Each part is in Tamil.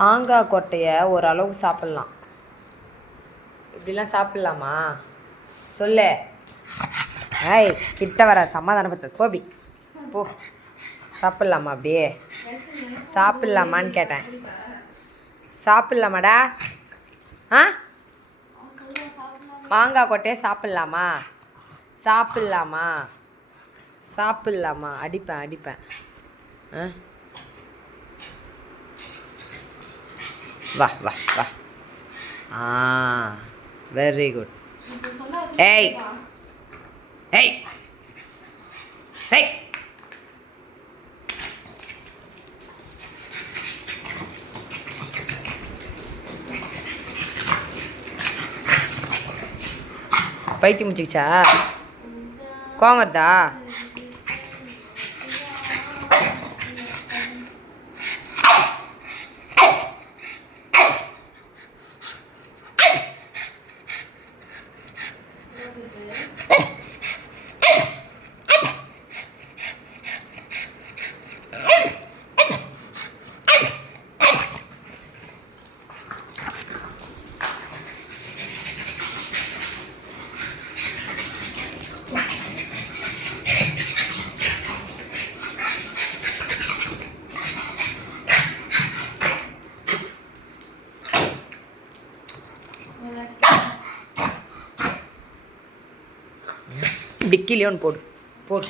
மாங்காய் கொட்டையை ஓரளவுக்கு சாப்பிட்லாம். இப்படிலாம் சாப்பிட்லாமா சொல்லு. ஐய் கிட்ட வர சமாதானப்பட்ட கோபி போ. சாப்பிட்லாமா அப்படியே சாப்பிட்லாமான்னு கேட்டேன். சாப்பிட்லாமாடா? ஆ மாங்காய் கொட்டையை சாப்பிட்லாமா? சாப்பிட்லாமா? சாப்பிட்லாமா? அடிப்பேன் அடிப்பேன். ஆ வா வா வா. ஆ வெரி குட். ஏய் ஏய் ஏய் பைத்தியம் முடிச்சிக்கிச்சா? கோவம் வருதா? டிக்கிலியோன்னு போடு போடு.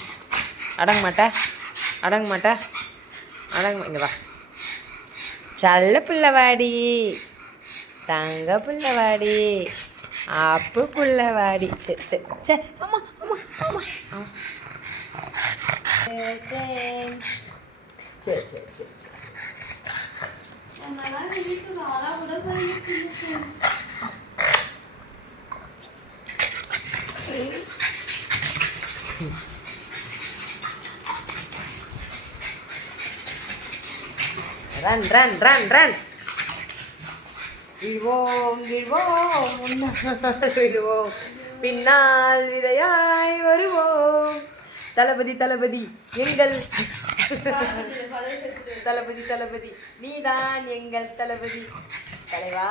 அடங்க மாட்டா அடங்க மாட்டா அடங்க. இங்கே வா செல்ல பிள்ளைவாடி, தங்க பிள்ளைவாடி, அப்பு பிள்ளைவாடி. சரி சரி சரி. ஆமாம் ஆமாம் ஆமாம் ஆமாம். சரி சரி சரி சரி. Run run run run. விழுவோம் விழுவோம் முன்னால் விழுவோம் பின்னால் விதையாய் வருவோம். தளபதி தளபதி எங்கள் தளபதி தளபதி நீதான் எங்கள் தளபதி. தலைவா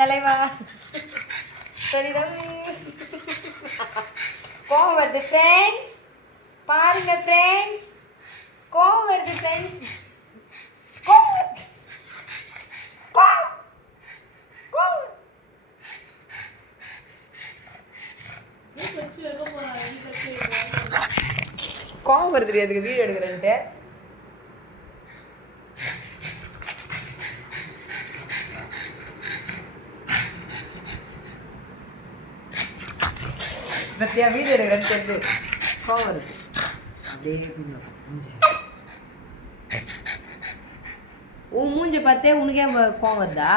தலைவா கோவம் வருது ஃப்ரெண்ட்ஸ். பாருங்க ஃப்ரெண்ட்ஸ், கோவம் வருது ஃப்ரெண்ட்ஸ். கோவம் வருது அதுக்கு வீடியோ எடுக்கிறேன்ட்டு. பத்தியா வீடியோ எடுக்கிறேன்னு தெரிஞ்சு கோவம் வருது. அப்படியே உன் மூஞ்ச பார்த்தே உனக்கே கோவம் வருதா?